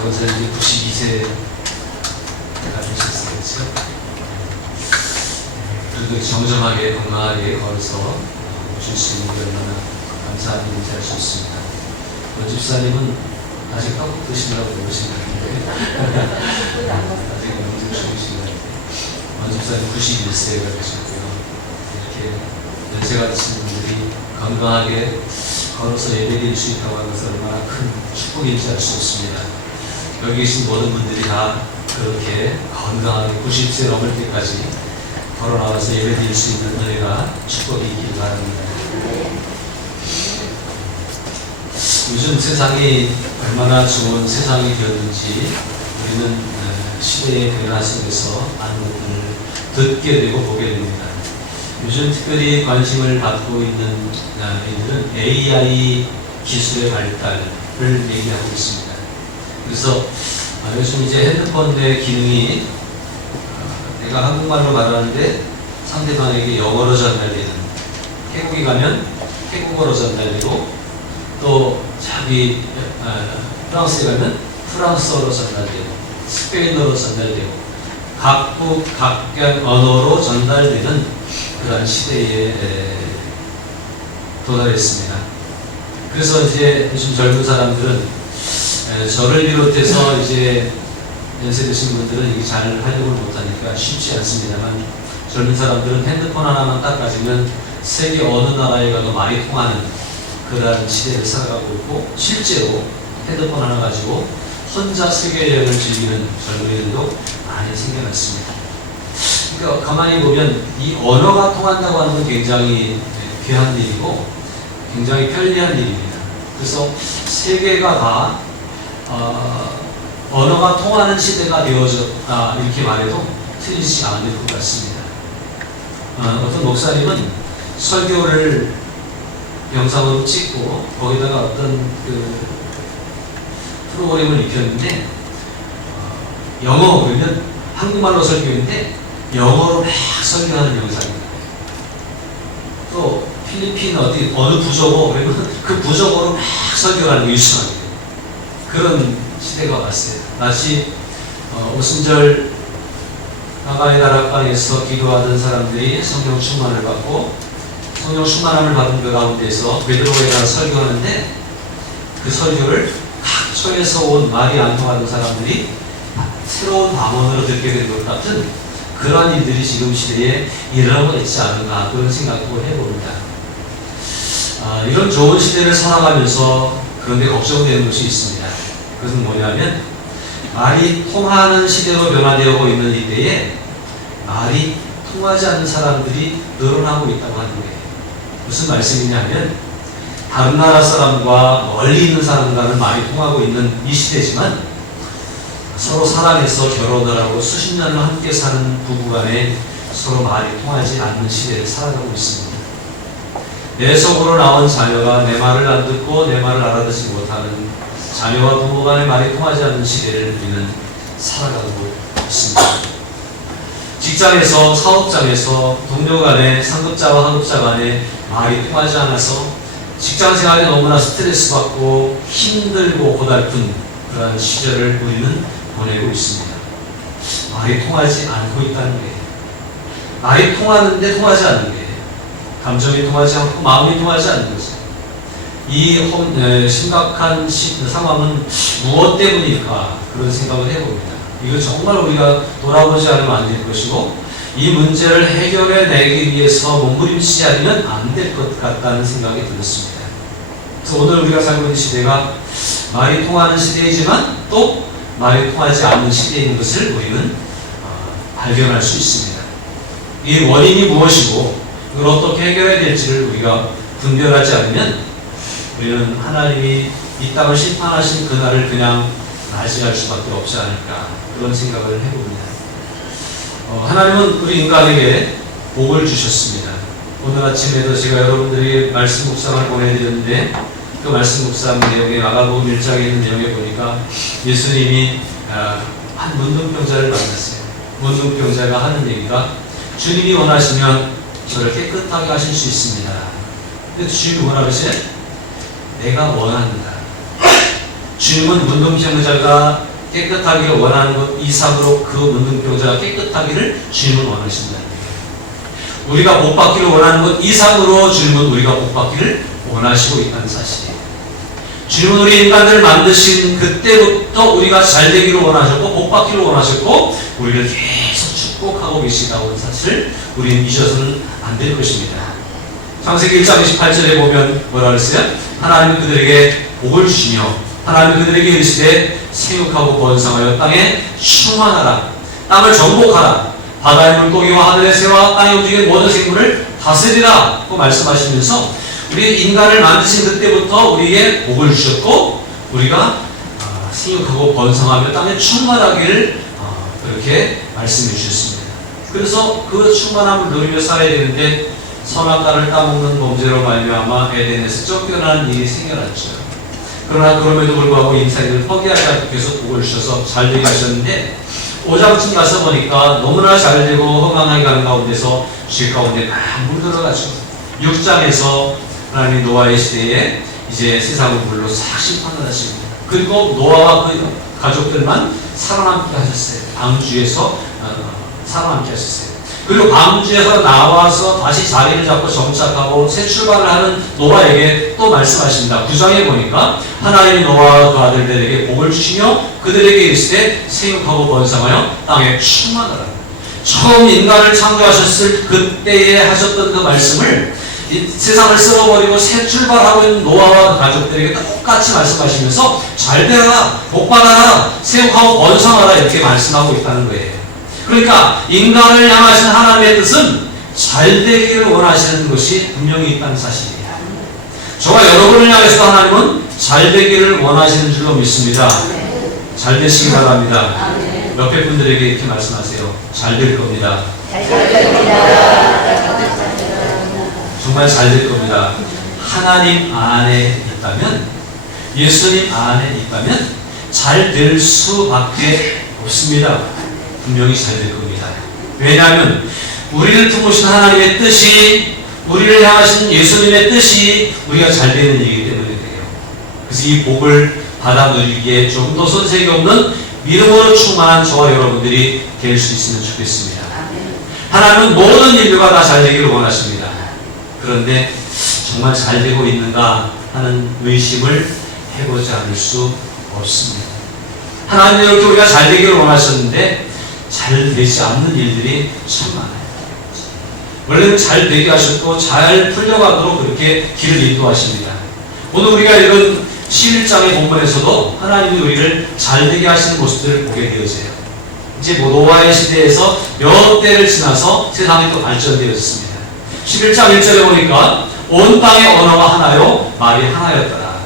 박원선 이제 92세가 되셨어요. 그래도 정정하게 건강하게 걸어서 오실 수 있는 게 얼마나 감사한 일인지 알 수 있습니다. 원집사님은 아직 떡국 드시느라고 오신 것 같은데 아직 영직 중이신가요? 원집사님 91세가 되셨고요. 이렇게 연세가 드신 분들이 건강하게 걸어서 예배드릴 수 있다고 하는 것은 얼마나 큰 축복인지 알 수 있습니다. 여기 계신 모든 분들이 다 그렇게 건강하게 90세 넘을 때까지 걸어 나와서 예배드릴 수 있는 은혜가 축복이 있길 바랍니다. 요즘 세상이 얼마나 좋은 세상이 되었는지 우리는 시대의 변화 속에서 많은 것들을 듣게 되고 보게 됩니다. 요즘 특별히 관심을 받고 있는 이들은 AI 기술의 발달을 얘기하고 있습니다. 그래서 요즘 이제 핸드폰 내 기능이 내가 한국말로 말하는데 상대방에게 영어로 전달되는, 태국에 가면 태국어로 전달되고 또 자기 프랑스에 가면 프랑스어로 전달되고 스페인어로 전달되고 각국 각견 언어로 전달되는 그러한 시대에 도달했습니다. 그래서 이제 요즘 젊은 사람들은 저를 비롯해서 이제 연세 드신 분들은 이게 잘 활용을 못하니까 쉽지 않습니다만, 젊은 사람들은 핸드폰 하나만 딱 가지면 세계 어느 나라에 가도 말이 통하는 그러한 시대를 살아가고 있고, 실제로 핸드폰 하나 가지고 혼자 세계 여행을 즐기는 젊은이들도 많이 생겨났습니다. 그러니까 가만히 보면 이 언어가 통한다고 하는 건 굉장히 귀한 일이고 굉장히 편리한 일입니다. 그래서 세계가 다 언어가 통하는 시대가 되어졌다 이렇게 말해도 틀리지 않을 것 같습니다. 어떤 목사님은 설교를 영상으로 찍고 거기다가 어떤 그 프로그램을 입혔는데 영어 그러면 한국말로 설교인데 영어로 막 설교하는 영상입니다. 또 필리핀 어느 부족어 그러면 그 부족어로 막 설교하는 유수합니다. 그런 시대가 왔어요. 마치 오순절 하가의 다락방에서 기도하던 사람들이 성령 충만을 받고 성령 충만함을 받은 그 가운데서 베드로에 가서 설교하는데 그 설교를 각처에서 온 말이 안 통하는 사람들이 새로운 방언으로 듣게 된 것 같은 그러한 일들이 지금 시대에 일어나고 있지 않은가 그런 생각도 해봅니다. 이런 좋은 시대를 살아가면서 그런데 걱정되는 것이 있습니다. 그것은 뭐냐면 말이 통하는 시대로 변화되고 있는 이때에 말이 통하지 않는 사람들이 늘어나고 있다고 하는 거예요. 무슨 말씀이냐면 다른 나라 사람과 멀리 있는 사람과는 말이 통하고 있는 이 시대지만 서로 사랑해서 결혼을 하고 수십 년을 함께 사는 부부간에 서로 말이 통하지 않는 시대를 살아가고 있습니다. 내 속으로 나온 자녀가 내 말을 안 듣고 내 말을 알아듣지 못하는 자녀와 부모 간의 말이 통하지 않는 시대를 우리는 살아가고 있습니다. 직장에서, 사업장에서 동료 간에, 상급자와 하급자 간에 말이 통하지 않아서 직장 생활에 너무나 스트레스 받고 힘들고 고달픈 그러한 시절을 우리는 보내고 있습니다. 말이 통하지 않고 있다는 거예요. 말이 통하는데 통하지 않는 거예요. 감정이 통하지 않고 마음이 통하지 않는 거죠. 이 심각한 상황은 무엇 때문일까 그런 생각을 해봅니다. 이거 정말 우리가 돌아보지 않으면 안 될 것이고 이 문제를 해결해내기 위해서 몸부림치지 않으면 안 될 것 같다는 생각이 들었습니다. 그래서 오늘 우리가 살고 있는 시대가 말이 통하는 시대이지만 또 말이 통하지 않는 시대인 것을 우리는 발견할 수 있습니다. 이 원인이 무엇이고 이걸 어떻게 해결해야 될지를 우리가 분별하지 않으면 우리는 하나님이 이 땅을 심판하신 그날을 그냥 맞이할 수밖에 없지 않을까 그런 생각을 해봅니다. 하나님은 우리 인간에게 복을 주셨습니다. 오늘 아침에도 제가 여러분들이 말씀 묵상을 보내드렸는데 그 말씀 묵상 내용에 마가복음 1장에 있는 내용에 보니까 예수님이 한 문둥병자를 만났어요. 문둥병자가 하는 얘기가 주님이 원하시면 저를 깨끗하게 하실 수 있습니다. 근데 주님이 뭐라 그러세요? 내가 원한다. 주님은 문둥병자가 깨끗하기를 원하는 것 이상으로 그 문둥병자가 깨끗하기를 주님은 원하신다. 우리가 복받기를 원하는 것 이상으로 주님은 우리가 복받기를 원하시고 있다는 사실이에요. 주님은 우리 인간들을 만드신 그때부터 우리가 잘 되기를 원하셨고 복받기를 원하셨고 우리를 계속 축복하고 계시다고 하는 사실을 우리는 잊어서는 안 될 것입니다. 창세기 1장 28절에 보면 뭐라 그랬어요? 하나님은 그들에게 복을 주시며 하나님은 그들에게 이르시되 생육하고 번성하여 땅에 충만하라. 땅을 정복하라. 바다의 물고기와 하늘의 새와 땅에 움직이는 모든 생물을 다스리라 고 말씀하시면서 우리 인간을 만드신 그때부터 우리에게 복을 주셨고 우리가 생육하고 번성하며 땅에 충만하기를 그렇게 말씀해 주셨습니다. 그래서 그 충만함을 누리며 살아야 되는데 선악과를 따먹는 범죄로 말미암아 에덴에서 쫓겨나는 일이 생겨났죠. 그러나 그럼에도 불구하고 인생을 포기하지 않고 계속 복을 주셔서 잘 되게 하셨는데 5장쯤 가서 보니까 너무나 잘 되고 허망하게 가는 가운데서 죄 가운데 막 물들어가죠. 6장에서 하나님 노아의 시대에 이제 세상을 물로 싹 심판을 하십니다. 그리고 노아와 그 가족들만 살아남게 하셨어요. 방주에서 살아남게 하셨어요. 그리고 방주에서 나와서 다시 자리를 잡고 정착하고 새 출발을 하는 노아에게 또 말씀하십니다. 9장에 보니까 하나님이 노아와 그 아들들에게 복을 주시며 그들에게 이르시되 생육하고 번성하여 땅에 충만하라. 처음 인간을 창조하셨을 그때에 하셨던 그 말씀을 세상을 쓸어버리고 새 출발하고 있는 노아와 가족들에게 똑같이 말씀하시면서 잘 되라, 복받아라, 생육하고 번성하라 이렇게 말씀하고 있다는 거예요. 그러니까 인간을 향하신 하나님의 뜻은 잘 되기를 원하시는 것이 분명히 있다는 사실이에요. 저와 여러분을 향해서 하나님은 잘 되기를 원하시는 줄로 믿습니다. 잘 되시기 바랍니다. 옆에 분들에게 이렇게 말씀하세요. 잘 될 겁니다. 정말 잘 될 겁니다. 하나님 안에 있다면, 예수님 안에 있다면 잘 될 수밖에 없습니다. 분명히 잘 될 겁니다. 왜냐하면 우리를 품으신 하나님의 뜻이, 우리를 향하신 예수님의 뜻이 우리가 잘 되는 일이기 때문에 그래요. 그래서 이 복을 받아 누리기에 조금 더 손색이 없는 믿음으로 충만한 저와 여러분들이 될 수 있으면 좋겠습니다. 하나님은 모든 인류가 다 잘 되기를 원하십니다. 그런데 정말 잘 되고 있는가 하는 의심을 해보지 않을 수 없습니다. 하나님은 이렇게 우리가 잘 되기를 원하셨는데 잘 되지 않는 일들이 참 많아요. 원래는 잘 되게 하셨고 잘 풀려가도록 그렇게 길을 인도하십니다. 오늘 우리가 읽은 11장의 본문에서도 하나님이 우리를 잘 되게 하시는 모습들을 보게 되어져요. 이제 노아의 시대에서 몇 대를 지나서 세상이 또 발전되었습니다. 11장 1절에 보니까 온 땅의 언어가 하나요 말이 하나였더라.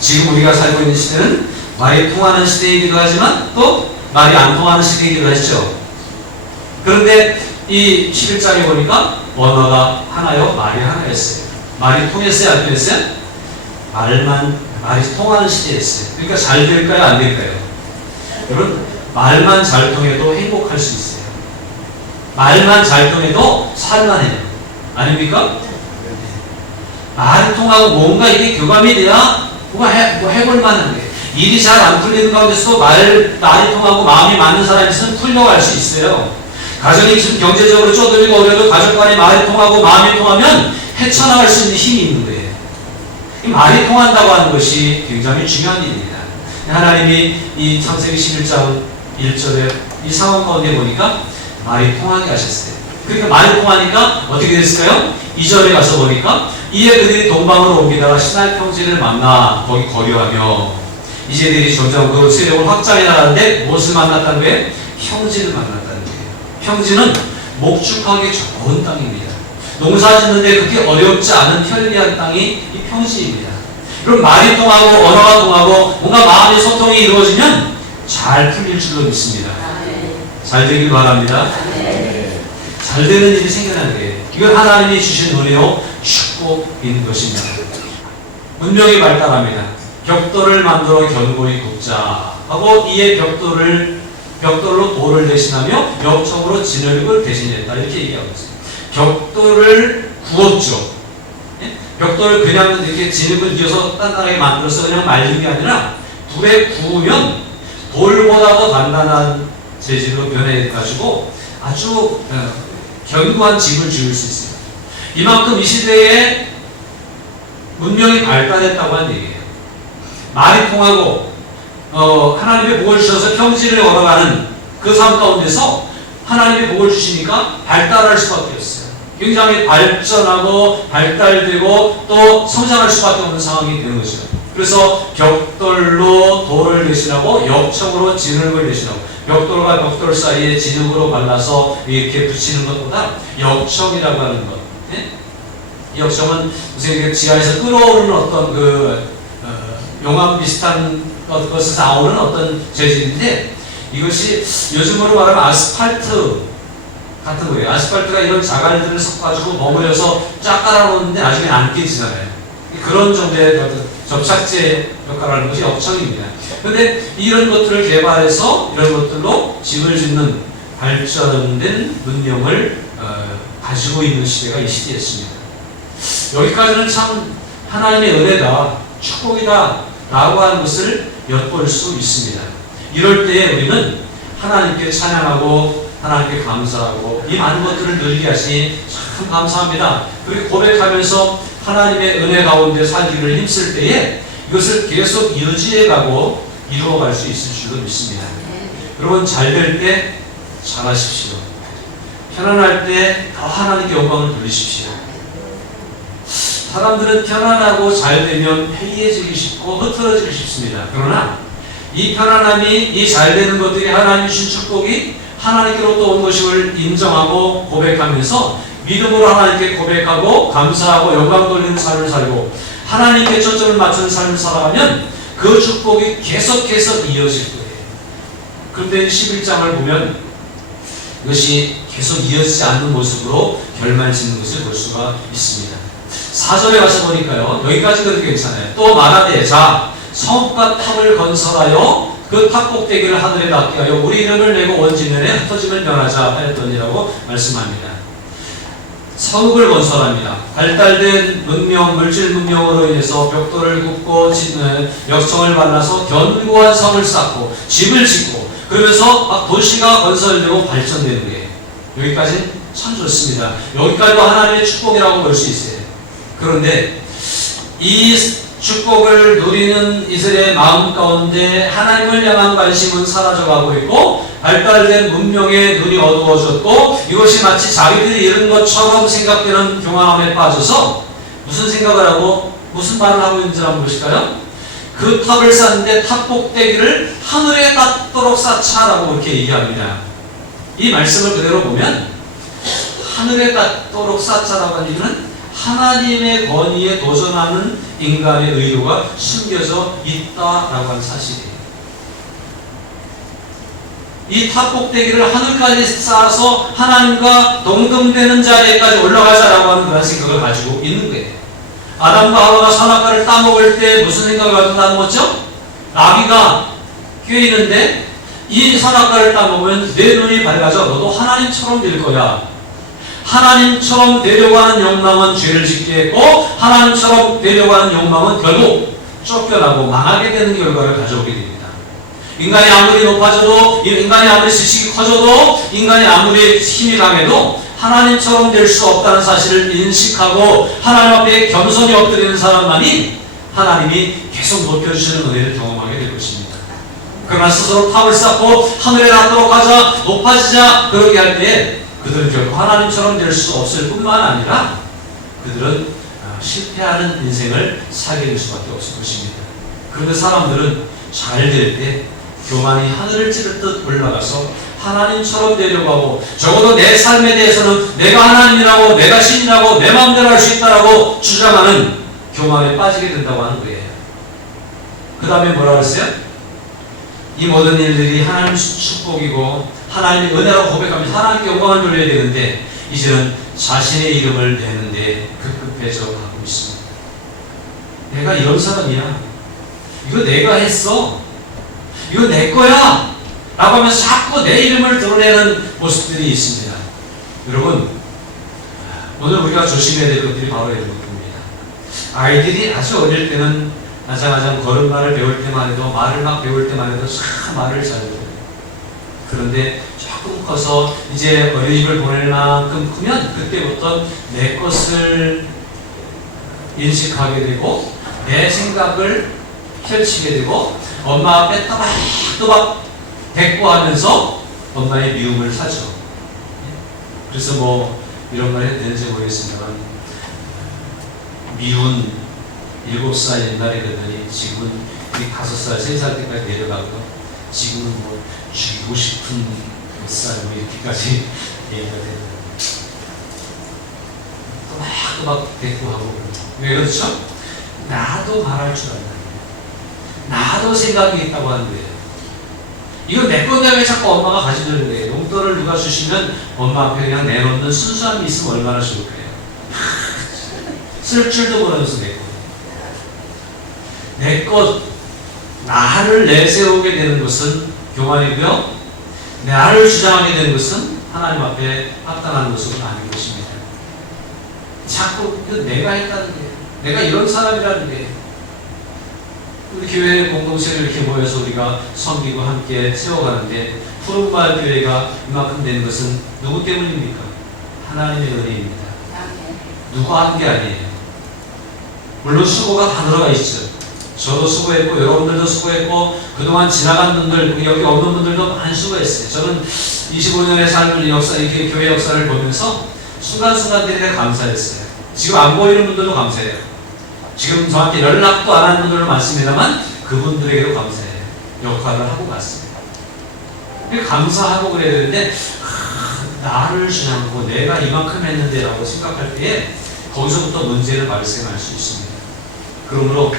지금 우리가 살고 있는 시대는 말이 통하는 시대이기도 하지만 또 말이 안 통하는 시대이기도 하죠. 그런데 이 11장에 보니까 언어가 하나요 말이 하나였어요. 말이 통했어요 안 통했어요? 말이 통하는 시대였어요. 그러니까 잘 될까요 안 될까요? 여러분 말만 잘 통해도 행복할 수 있어요. 말만 잘 통해도 살만해요. 아닙니까? 말이 통하고 뭔가 이게 교감이 돼야 뭐가 해볼 만한 거예요. 일이 잘 안 풀리는 가운데서도 말이 통하고 마음이 맞는 사람이 있으면 풀려갈 수 있어요. 가정이 지금 경제적으로 쪼들리고 어려도 가족 간에 말이 통하고 마음이 통하면 헤쳐나갈 수 있는 힘이 있는 거예요. 이 말이 통한다고 하는 것이 굉장히 중요한 일입니다. 하나님이 이 창세기 11장 1절에 이 상황 가운데 보니까 말이 통하게 하셨어요. 그러니까 말이 통하니까 어떻게 됐을까요? 2절에 가서 보니까 이에 그들이 동방으로 옮기다가 시나이 평지를 만나 거기 거류하며 이제 그들이 점점 그 세력을 확장해 나가는데 무엇을 만났다는 거예요? 평지를 만났다는 거예요. 평지는 목축하기 좋은 땅입니다. 농사 짓는데 그렇게 어렵지 않은 편리한 땅이 이 평지입니다. 그럼 말이 통하고 언어가 통하고 뭔가 마음의 소통이 이루어지면 잘 풀릴 줄로 믿습니다. 잘 되길 바랍니다. 잘 되는 일이 생겨나는 거예요. 이건 하나님이 주신 은혜요 축복인 것입니다. 문명이 발달합니다. 벽돌을 만들어 견고히 굽자 하고 이에 벽돌로 돌을 대신하며 엽청으로 진흙을 대신했다 이렇게 얘기하고 있어요. 벽돌을 구웠죠. 벽돌을 그냥 이렇게 진흙을 이어서 단단하게 만들어서 그냥 말린 게 아니라 불에 구우면 돌보다 더 단단한 재질로 변해가지고 아주 견고한 집을 지을 수 있어요. 이만큼 이 시대에 문명이 발달했다고 한 얘기예요. 말이 통하고 하나님의 복을 주셔서 평지를 걸어가는 그 삶 가운데서 하나님의 복을 주시니까 발달할 수밖에 없어요. 굉장히 발전하고 발달되고 또 성장할 수밖에 없는 상황이 되는 거죠. 그래서 벽돌로 돌을 대신하고 역청으로 진흙을 대신하고 벽돌과 벽돌 사이에 진흙으로 발라서 이렇게 붙이는 것보다 역청이라고 하는 것. 네? 역청은 무슨 지하에서 끓어오르는 어떤 용암 비슷한 것에서 나오는 어떤 재질인데 이것이 요즘으로 말하면 아스팔트 같은 거예요. 아스팔트가 이런 자갈들을 섞어가지고 버무려서 쫙 깔아놓는데 나중에 안 깨지잖아요. 그런 정도의 접착제 역할을 하는 것이 역청입니다. 그런데 이런 것들을 개발해서 이런 것들로 집을 짓는 발전된 문명을 가지고 있는 시대가 이 시대였습니다. 여기까지는 참 하나님의 은혜다, 축복이다 라고 하는 것을 엿볼 수 있습니다. 이럴 때에 우리는 하나님께 찬양하고 하나님께 감사하고 이 많은 것들을 누리게 하시니 참 감사합니다. 그렇게 고백하면서 하나님의 은혜 가운데 살기를 힘쓸 때에 이것을 계속 유지해가고 이루어갈 수 있을 줄로 믿습니다. 여러분 잘 될 때 잘하십시오. 편안할 때 더 하나님께 영광을 돌리십시오. 사람들은 편안하고 잘 되면 해이해지기 쉽고 흐트러지기 쉽습니다. 그러나 이 편안함이, 이 잘 되는 것들이 하나님 주신 축복이 하나님께로부터 온 것임을 인정하고 고백하면서 믿음으로 하나님께 고백하고 감사하고 영광 돌리는 삶을 살고 하나님께 초점을 맞추는 삶을 살아가면 그 축복이 계속해서 이어질 거예요. 그런데 11장을 보면 이것이 계속 이어지지 않는 모습으로 결말짓는 것을 볼 수가 있습니다. 4절에 가서 보니까요, 여기까지 그래도 괜찮아요. 또 말하되 자 성읍과 탑을 건설하여 그 탑 꼭대기를 하늘에 닿게 하여 우리 이름을 내고 원지면에 흩어짐을 면하자 하였더니라고 말씀합니다. 성읍을 건설합니다. 발달된 문명, 물질 문명으로 인해서 벽돌을 굽고 역청을 발라서 견고한 성을 쌓고 집을 짓고 그러면서 막 도시가 건설되고 발전되는 거예요. 여기까지는 참 좋습니다. 여기까지도 하나님의 축복이라고 볼 수 있어요. 그런데 이 축복을 누리는 이들의 마음 가운데 하나님을 향한 관심은 사라져가고 있고 발달된 문명의 눈이 어두워졌고 이것이 마치 자기들이 잃은 것처럼 생각되는 교만함에 빠져서 무슨 생각을 하고 무슨 말을 하고 있는지 한번 보실까요? 그 탑을 쌓는데 탑 꼭대기를 하늘에 닿도록 쌓자라고 그렇게 얘기합니다. 이 말씀을 그대로 보면 하늘에 닿도록 쌓자라고 하는 얘기는 하나님의 권위에 도전하는 인간의 의도가 숨겨져 있다라고 하는 사실이에요. 이 탑 꼭대기를 하늘까지 쌓아서 하나님과 동등되는 자리에까지 올라가자라고 하는 그런 생각을 가지고 있는 거예요. 아담과 하와가 선악과를 따먹을 때 무슨 생각을 가지고 따먹었죠? 나비가 껴있는데 이 선악과를 따먹으면 내 눈이 밝아져 너도 하나님처럼 될 거야. 하나님처럼 되려고 하는 욕망은 죄를 짓게 했고 하나님처럼 되려고 하는 욕망은 결국 쫓겨나고 망하게 되는 결과를 가져오게 됩니다. 인간이 아무리 높아져도 인간이 아무리 지식이 커져도 인간이 아무리 힘이 강해도 하나님처럼 될 수 없다는 사실을 인식하고 하나님 앞에 겸손히 엎드리는 사람만이 하나님이 계속 높여주시는 은혜를 경험하게 될 것입니다. 그러나 스스로 탑을 쌓고 하늘에 닿도록 하자 높아지자 그러게 할 때에 그들은 결코 하나님처럼 될 수 없을 뿐만 아니라 그들은 실패하는 인생을 살게 될 수밖에 없을 것입니다. 그런데 사람들은 잘 될 때 교만이 하늘을 찌르듯 올라가서 하나님처럼 되려고 하고 적어도 내 삶에 대해서는 내가 하나님이라고 내가 신이라고 내 마음대로 할 수 있다라고 주장하는 교만에 빠지게 된다고 하는 거예요. 그 다음에 뭐라고 했어요? 이 모든 일들이 하나님 축복이고 하나님의 은혜라고 고백하면서 하나님께 영광을 돌려야 되는데 이제는 자신의 이름을 내는데 급급해져 가고 있습니다. 내가 이런 사람이야. 이거 내가 했어. 이거 내 거야. 라고 하면서 자꾸 내 이름을 드러내는 모습들이 있습니다. 여러분, 오늘 우리가 조심해야 될 것들이 바로 이런 것들입니다. 아이들이 아주 어릴 때는 아장아장 걸음마를 배울 때만 해도, 말을 막 배울 때만 해도 참 말을 잘해요. 그런데 조금 커서 이제 어린이집을 보낼 만큼 크면 그때부터 내 것을 인식하게 되고 내 생각을 펼치게 되고 엄마 앞에 또박또박 대꾸하면서 엄마의 미움을 사죠. 그래서 뭐 이런 말 해도 되는지 모르겠습니다만, 미운 7살 옛날에 그러더니 지금은 5살, 3살 때까지 내려가고 지금은 뭐 죽이고 싶은 몇 살 뭐 이렇게까지 얘기가 되는 또박 대꾸하고. 왜 그렇죠? 나도 말할 줄 안다. 나도 생각이 있다고 하는데 이건 내 건데 왜 자꾸 엄마가 가지려는데, 용돈을 누가 주시면 엄마 앞에 그냥 내놓는 순수함이 있으면 얼마나 좋을까요? 쓸 줄도 모르면서 내 것, 나를 내세우게 되는 것은 교만이고요, 나를 주장하게 되는 것은 하나님 앞에 합당한 모습은 아닌 것입니다. 자꾸 내가 했다는 게, 내가 이런 사람이라는 게, 우리 교회 공동체를 이렇게 모여서 우리가 섬기고 함께 세워가는데 푸른마을 교회가 이만큼 된 것은 누구 때문입니까? 하나님의 은혜입니다. 누가 한 게 아니에요. 물론 수고가 다 들어가 있죠. 저도 수고했고 여러분들도 수고했고 그동안 지나간 분들, 여기 없는 분들도 많이 수고했어요. 저는 25년의 삶을, 역사, 이렇게 교회 역사를 보면서 순간순간들에 감사했어요. 지금 안 보이는 분들도 감사해요. 지금 저한테 연락도 안 하는 분들도 많습니다만 그분들에게도 감사해요. 역할을 하고 갔습니다. 감사하고 그래야 되는데 나를 주장하고 내가 이만큼 했는데 라고 생각할 때에 거기서부터 문제는 발생할 수 있습니다. 그러므로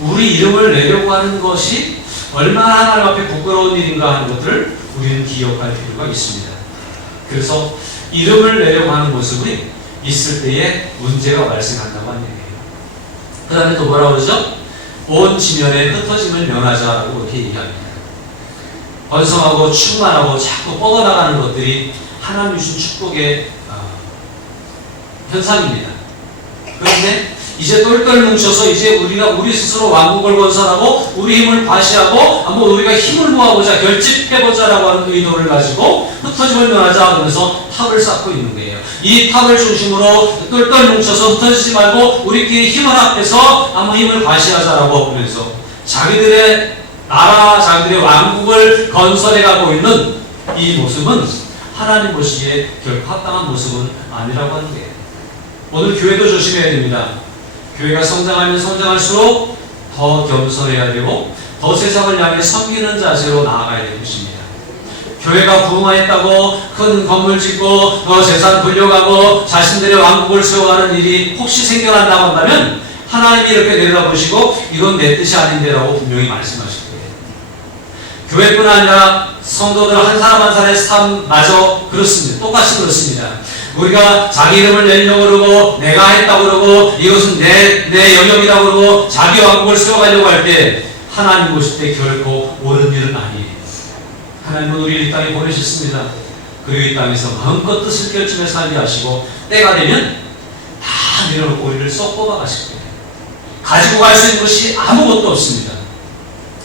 우리 이름을 내려고 하는 것이 얼마나 하나님 앞에 부끄러운 일인가 하는 것들을 우리는 기억할 필요가 있습니다. 그래서 이름을 내려고 하는 모습이 있을 때에 문제가 발생한다고 하는 얘기예요. 그 다음에 또 뭐라고 그러죠? 온 지면에 흩어짐을 면하자라고 이렇게 얘기합니다. 번성하고 충만하고 자꾸 뻗어나가는 것들이 하나님 주신 축복의 현상입니다. 그런데 이제 똘똘 뭉쳐서 이제 우리가 우리 스스로 왕국을 건설하고 우리 힘을 과시하고 한번 우리가 힘을 모아보자, 결집해보자라고 하는 의도를 가지고 흩어짐을 면하자 하면서 탑을 쌓고 있는 거예요. 이 탑을 중심으로 똘똘 뭉쳐서 흩어지지 말고 우리끼리 힘을 합해서 한번 힘을 과시하자라고 하면서 자기들의 나라, 자기들의 왕국을 건설해가고 있는 이 모습은 하나님 보시기에 결코 합당한 모습은 아니라고 하는 거예요. 오늘 교회도 조심해야 됩니다. 교회가 성장하면 성장할수록 더 겸손해야 되고 더 세상을 향해 섬기는 자세로 나아가야 될 것입니다. 교회가 부흥하였다고 큰 건물 짓고 재산 불려가고 자신들의 왕국을 세워가는 일이 혹시 생겨난다고 한다면 하나님이 이렇게 내려다보시고 이건 내 뜻이 아닌데라고 분명히 말씀하실 거예요. 교회뿐 아니라 성도들 한 사람 한 사람의 삶마저 그렇습니다. 똑같이 그렇습니다. 우리가 자기 이름을 내려고 그러고 내가 했다고 그러고 이것은 내 영역이라고 그러고 자기 왕국을 세워가려고 할 때 하나님 보실 때 결코 옳은 일은 아니에요. 하나님은 우리를 이 땅에 보내셨습니다. 그리고 이 땅에서 마음껏 뜻을 결정해 살게 하시고 때가 되면 다 내려놓고 우리를 쏙 뽑아 가실 거예요. 가지고 갈 수 있는 것이 아무것도 없습니다.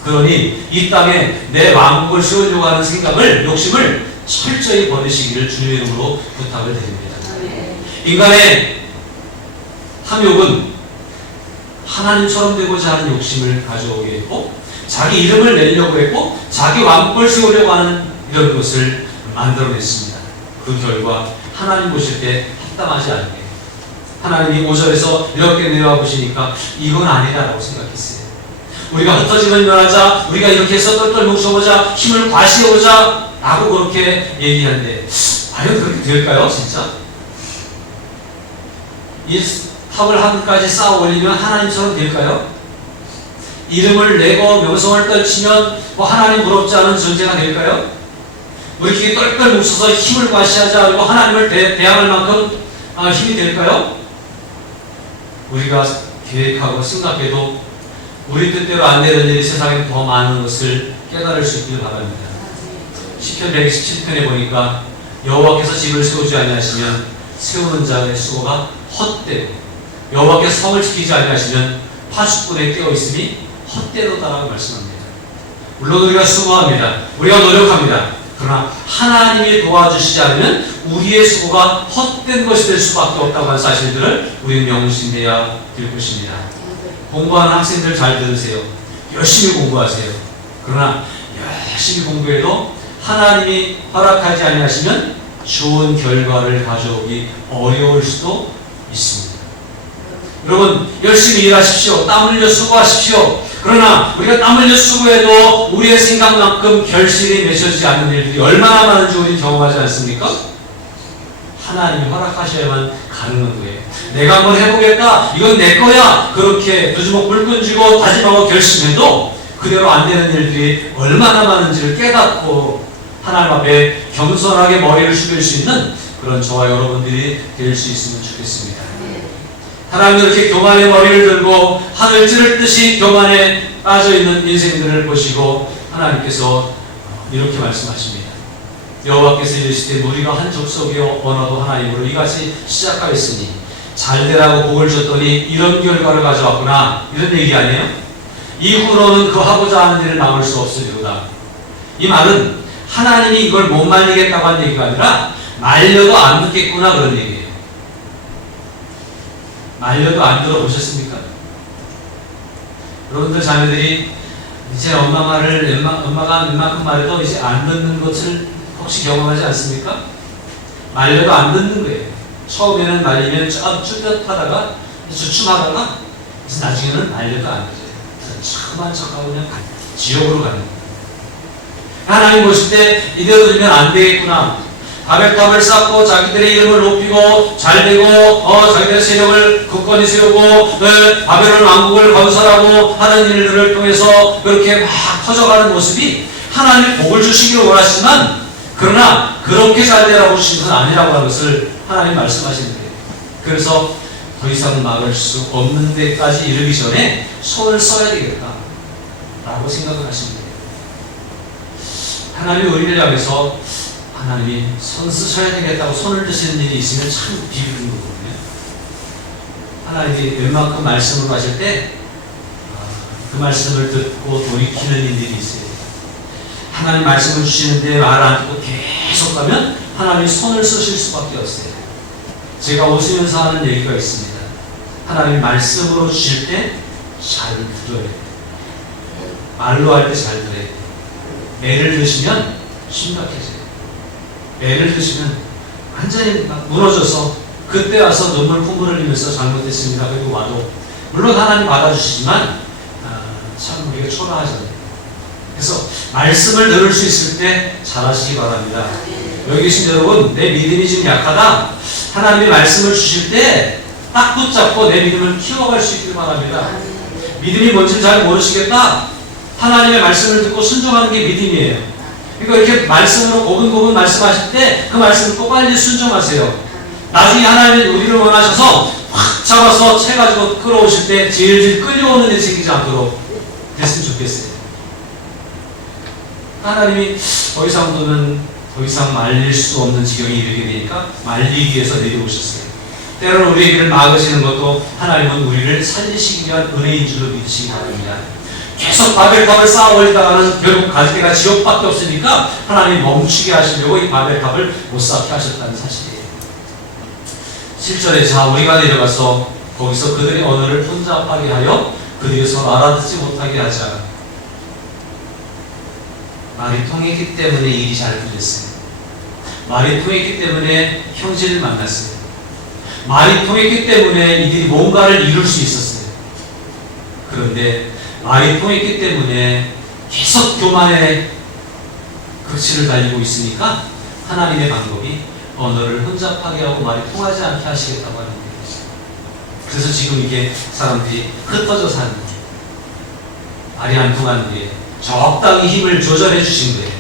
그러니 이 땅에 내 왕국을 세우려고 하는 생각을, 욕심을 철저히 버리시기를 주님의 이름으로 부탁을 드립니다. 인간의 탐욕은 하나님처럼 되고자 하는 욕심을 가져오게 했고 자기 이름을 내려고 했고 자기 왕국을 세우려고 하는 이런 것을 만들어냈습니다. 그 결과 하나님 보실 때 합당하지 않게 하나님이 5절에서 이렇게 내려와 보시니까 이건 아니다라고 생각했어요. 우리가 흩어짐을 면하자, 우리가 이렇게 해서 똘똘 뭉쳐보자, 힘을 과시해보자 라고 그렇게 얘기하는데 과연 그렇게 될까요? 진짜? 이 탑을 하늘까지 쌓아 올리면 하나님처럼 될까요? 이름을 내고 명성을 떨치면 뭐 하나님 부럽지 않은 존재가 될까요? 우리끼리 똘똘 뭉쳐서 힘을 과시하자 그리고 하나님을 대항할 만큼 힘이 될까요? 우리가 계획하고 생각해도 우리 뜻대로 안 되는 일이 세상에 더 많은 것을 깨달을 수 있기를 바랍니다. 시편 127편에 보니까 여호와께서 집을 세우지 아니하시면 세우는 자의 수고가 헛되고 여호와께서 성을 지키지 아니하시면 파수꾼에 깨어있음이 헛되도다라고 말씀합니다. 물론 우리가 수고합니다. 우리가 노력합니다. 그러나 하나님이 도와주시지 않으면 우리의 수고가 헛된 것이 될 수밖에 없다고 하는 사실들을 우리는 명심해야 될 것입니다. 공부하는 학생들 잘 들으세요. 열심히 공부하세요. 그러나 열심히 공부해도 하나님이 허락하지 아니하시면 좋은 결과를 가져오기 어려울 수도 있습니다. 여러분 열심히 일하십시오. 땀 흘려 수고하십시오. 그러나 우리가 땀 흘려 수고해도 우리의 생각만큼 결실이 맺혀지지 않는 일들이 얼마나 많은지 우리 경험하지 않습니까? 하나님이 허락하셔야만 가능한 거예요. 내가 한번 해보겠다. 이건 내 거야. 그렇게 두 주먹 불끈 쥐고 다짐하고 결심해도 그대로 안 되는 일들이 얼마나 많은지를 깨닫고 하나님 앞에 겸손하게 머리를 숙일 수 있는 그런 저와 여러분들이 될 수 있으면 좋겠습니다. 하나님은 이렇게 교만의 머리를 들고 하늘 찌를 듯이 교만에 빠져있는 인생들을 보시고 하나님께서 이렇게 말씀하십니다. 여호와께서 이르시되 무리가 한 족속이요 언어도 하나님으로 이같이 시작하였으니 잘되라고 복을 줬더니 이런 결과를 가져왔구나. 이런 얘기 아니에요? 이후로는 그 하고자 하는 일을 막을 수 없으리로다. 이 말은 하나님이 이걸 못 말리겠다고 하는 얘기가 아니라 말려도 안 듣겠구나 그런 얘기예요. 말려도 안 들어보셨습니까? 여러분들 자녀들이 이제 엄마 말을 엄마가 웬만큼 말해도 이제 안 듣는 것을 혹시 경험하지 않습니까? 말려도 안 듣는 거예요. 처음에는 말리면 쭈뼛하다가 주춤하다가 나중에는 말려도 안 듣어요. 참한 척하고 그냥 지옥으로 가는 거예요. 하나님 보실 때 이대로 들으면 안 되겠구나. 바벨탑을 쌓고 자기들의 이름을 높이고 잘되고 자기들의 세력을 굳건히 세우고 바벨론 왕국을 건설하고 하는 일들을 통해서 그렇게 막 커져가는 모습이 하나님이 복을 주시기를 원하시지만 그러나 그렇게 잘되라고 주신 건 아니라고 하는 것을 하나님 말씀하시는 거예요. 그래서 더 이상 막을 수 없는 데까지 이르기 전에 손을 써야 되겠다 라고 생각을 하시는 거예요. 하나님이 우리를 향해서 하나님이 손 쓰셔야 되겠다고 손을 드시는 일이 있으면 참 비비는 거거든요. 하나님이 웬만큼 말씀을 하실 때 그 말씀을 듣고 돌이키는 일들이 있어요. 하나님 말씀을 주시는데 말 안 듣고 계속 가면 하나님이 손을 쓰실 수밖에 없어요. 제가 웃으면서 하는 얘기가 있습니다. 하나님 말씀으로 주실 때 잘 들어야 돼요. 말로 할 때 잘 들어야 돼요. 애를 드시면 심각해져요. 애를 드시면 완전히 무너져서 그때 와서 눈물 콧물 흘리면서 잘못했습니다. 그리고 와도 물론 하나님 받아주시지만 참 우리가 초라하잖아요. 그래서 말씀을 들을 수 있을 때 잘하시기 바랍니다. 여기 계신 여러분, 내 믿음이 지금 약하다. 하나님이 말씀을 주실 때 딱 붙잡고 내 믿음을 키워갈 수 있길 바랍니다. 믿음이 뭔지 잘 모르시겠다. 하나님의 말씀을 듣고 순종하는 게 믿음이에요. 그러니까 이렇게 말씀으로 고분고분 말씀하실 때 그 말씀을 꼭 빨리 순종하세요. 나중에 하나님이 우리를 원하셔서 확 잡아서 채 가지고 끌어오실 때 질질 끌려오는 일이 생기지 않도록 됐으면 좋겠어요. 하나님이 더 이상 말릴 수 없는 지경에 이르게 되니까 말리기 위해서 내려오셨어요. 때로는 우리의 길을 막으시는 것도 하나님은 우리를 살리시기 위한 은혜인 줄로 믿으시기 바랍니다. 계속 바벨탑을 쌓아 올리다가는 결국 갈 데가 지옥밖에 없으니까 하나님이 멈추게 하시려고 이 바벨탑을 못 쌓게 하셨다는 사실이에요. 7절에 자 우리가 내려가서 거기서 그들의 언어를 혼잡하게 하여 그들이 서로 알아듣지 못하게 하자. 말이 통했기 때문에 일이 잘 풀렸어요. 말이 통했기 때문에 형제를 만났어요. 말이 통했기 때문에 이들이 뭔가를 이룰 수 있었어요. 그런데 말이 통했기 때문에 계속 교만의 극치를 달리고 있으니까 하나님의 방법이 언어를 혼잡하게 하고 말이 통하지 않게 하시겠다고 하는 거예요. 그래서 지금 이게 사람들이 흩어져 사는 거예요. 말이 안 통하는 게 적당히 힘을 조절해 주신 거예요.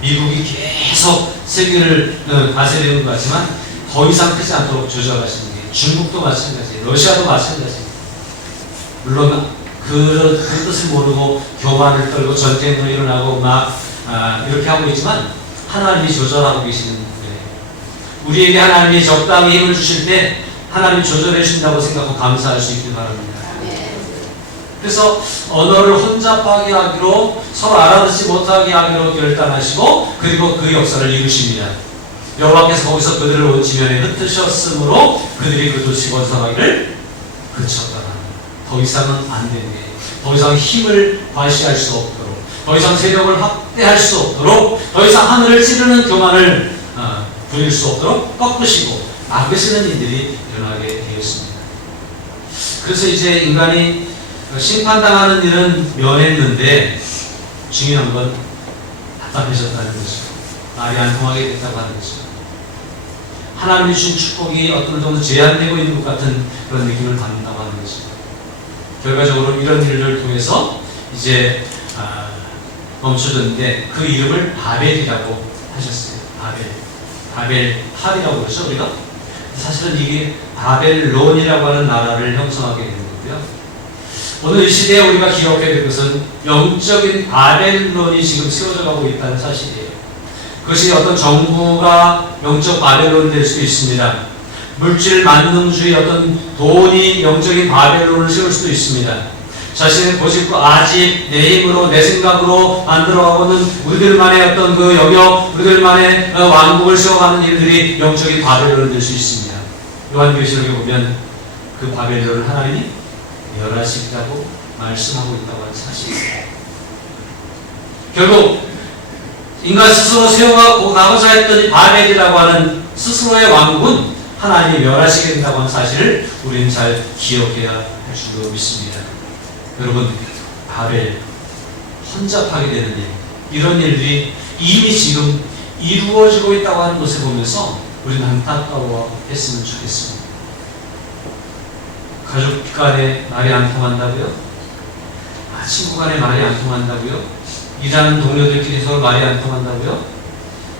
미국이 계속 세계를 다스리는 것 같지만 더 이상 크지 않도록 조절하시는 거예요. 중국도 마찬가지예요. 러시아도 마찬가지예요. 물론 그 뜻을 모르고 교만을 떨고 전쟁도 일어나고 막 이렇게 하고 있지만 하나님이 조절하고 계시는 거예요. 우리에게 하나님이 적당히 힘을 주실 때 하나님이 조절해 주신다고 생각하고 감사할 수 있길 바랍니다. 그래서 언어를 혼잡하게 하기로, 서로 알아듣지 못하게 하기로 결단하시고, 그리고 그 역사를 이루십니다. 여호와께서 거기서 그들을 온 지면에 흩으셨으므로 그들이 그 도시 건설하기를 그쳤더라. 더 이상은 안 되네. 더 이상 힘을 과시할 수 없도록, 더 이상 세력을 확대할 수 없도록, 더 이상 하늘을 찌르는 교만을 부릴 수 없도록 꺾으시고 막으시는 일들이 일어나게 되었습니다. 그래서 이제 인간이 심판당하는 일은 면했는데 중요한 건 답답해졌다는 거죠. 말이 안 통하게 됐다고 하는 거죠. 하나님이 주신 축복이 어떤 정도 제한되고 있는 것 같은 그런 느낌을 받는다고 하는 거죠. 결과적으로 이런 일을 통해서 이제 멈춰졌는데 그 이름을 바벨이라고 하셨어요. 바벨탑이라고 그러죠, 우리가? 사실은 이게 바벨론이라고 하는 나라를 형성하게 되는 거고요. 오늘 이 시대에 우리가 기억해야 될 것은 영적인 바벨론이 지금 세워져 가고 있다는 사실이에요. 그것이 어떤 정부가 영적 바벨론이 될 수도 있습니다. 물질 만능주의 어떤 돈이 영적인 바벨론을 세울 수도 있습니다. 자신의 고집과 아집, 내 힘으로, 내 생각으로 만들어가고는 우리들만의 어떤 그 영역, 우리들만의 왕국을 세워가는 일들이 영적인 바벨론이 될 수 있습니다. 요한계시록에 보면 그 바벨론을 하나님이 멸하시리라고 말씀하고 있다고 하는 사실이에요. 결국 인간 스스로 세워가고자 했던 이 바벨이라고 하는 스스로의 왕국은 하나님이 멸하시게 된다고 하는 사실을 우리는 잘 기억해야 할 줄로 믿습니다. 여러분, 바벨, 혼잡하게 되는 일, 이런 일들이 이미 지금 이루어지고 있다고 하는 것을 보면서 우리는 안타까워했으면 좋겠습니다. 가족 간에 말이 안 통한다고요? 친구 간에 말이 안 통한다고요? 일하는 동료들끼리 서로 말이 안 통한다고요?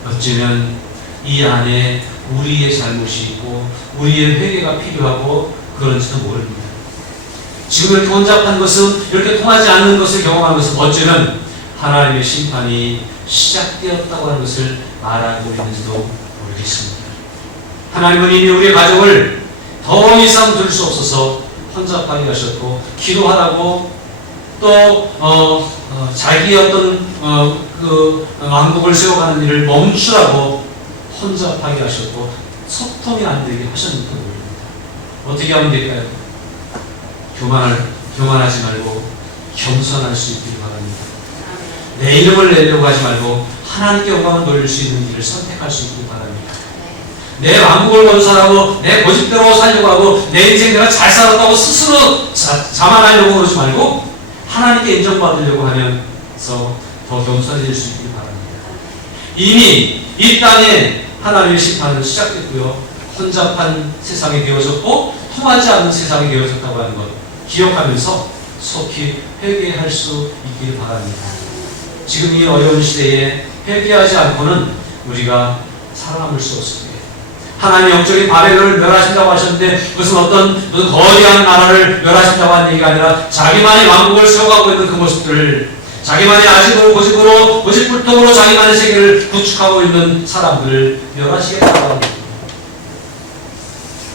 어쩌면 이 안에 우리의 잘못이 있고 우리의 회개가 필요하고 그런지도 모릅니다. 지금 이렇게 혼잡한 것은, 이렇게 통하지 않는 것을 경험한 것은 어쩌면 하나님의 심판이 시작되었다고 하는 것을 말하고 있는지도 모르겠습니다. 하나님은 이미 우리의 가족을 더 이상 둘 수 없어서 혼잡하게 하셨고, 기도하라고 또 자기 어떤 그 왕국을 세워가는 일을 멈추라고 혼잡하게 하셨고 소통이 안 되게 하셨는지도 모릅니다. 어떻게 하면 될까요? 교만하지 말고 겸손할 수 있기를 바랍니다. 내 이름을 내려고 하지 말고 하나님께 영광을 돌릴 수 있는 길을 선택할 수 있기를 바랍니다. 내 왕국을 건설하고 내 고집대로 살려고 하고 내 인생 내가 잘 살았다고 스스로 자만하려고 그러지 말고 하나님께 인정받으려고 하면서 더 겸손해질 수 있기를 바랍니다. 이미 이 땅에 하나님의 심판은 시작됐고요. 혼잡한 세상이 되어졌고 통하지 않는 세상이 되어졌다고 하는 것 기억하면서 속히 회개할 수 있기를 바랍니다. 지금 이 어려운 시대에 회개하지 않고는 우리가 살아남을 수 없습니다. 하나님 영적인 바벨론을 멸하신다고 하셨는데 그것은 어떤 거대한 나라를 멸하신다고 하는 얘기가 아니라 자기만의 왕국을 세워가고 있는 그 모습들을, 자기만의 아집으로 고집으로 고집불통으로 자기만의 세계를 구축하고 있는 사람들을 멸하시겠다고 합니다.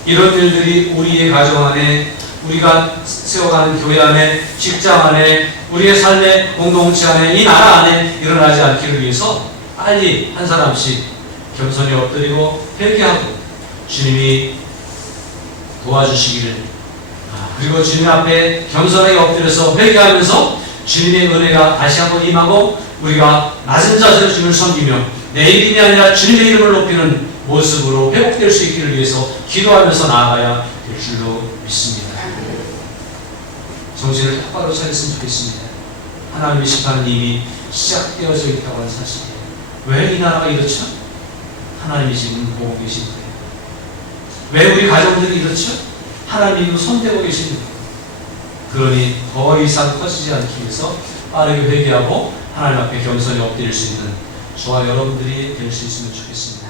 이런 일들이 우리의 가정 안에, 우리가 세워가는 교회 안에, 직장 안에, 우리의 삶의 공동체 안에, 이 나라 안에 일어나지 않기를 위해서 빨리 한 사람씩 겸손히 엎드리고 회개하고 주님이 도와주시기를, 그리고 주님 앞에 겸손하게 엎드려서 회개하면서 주님의 은혜가 다시 한번 임하고 우리가 낮은 자세로 주님을 섬기며 내 이름이 아니라 주님의 이름을 높이는 모습으로 회복될 수 있기를 위해서 기도하면서 나아가야 될 줄로 믿습니다. 정신을 똑바로 차렸으면 좋겠습니다. 하나님의 심판은 이미 시작되어져 있다고 하는 사실이에요. 왜 이 나라가 이렇죠? 하나님이 지금 보고 계신 거예요. 왜 우리 가정들이 이렇죠? 하나님이 손대고 계신 거예요. 그러니 더 이상 커지지 않기 위해서 빠르게 회개하고 하나님 앞에 겸손히 엎드릴 수 있는 저와 여러분들이 될 수 있으면 좋겠습니다.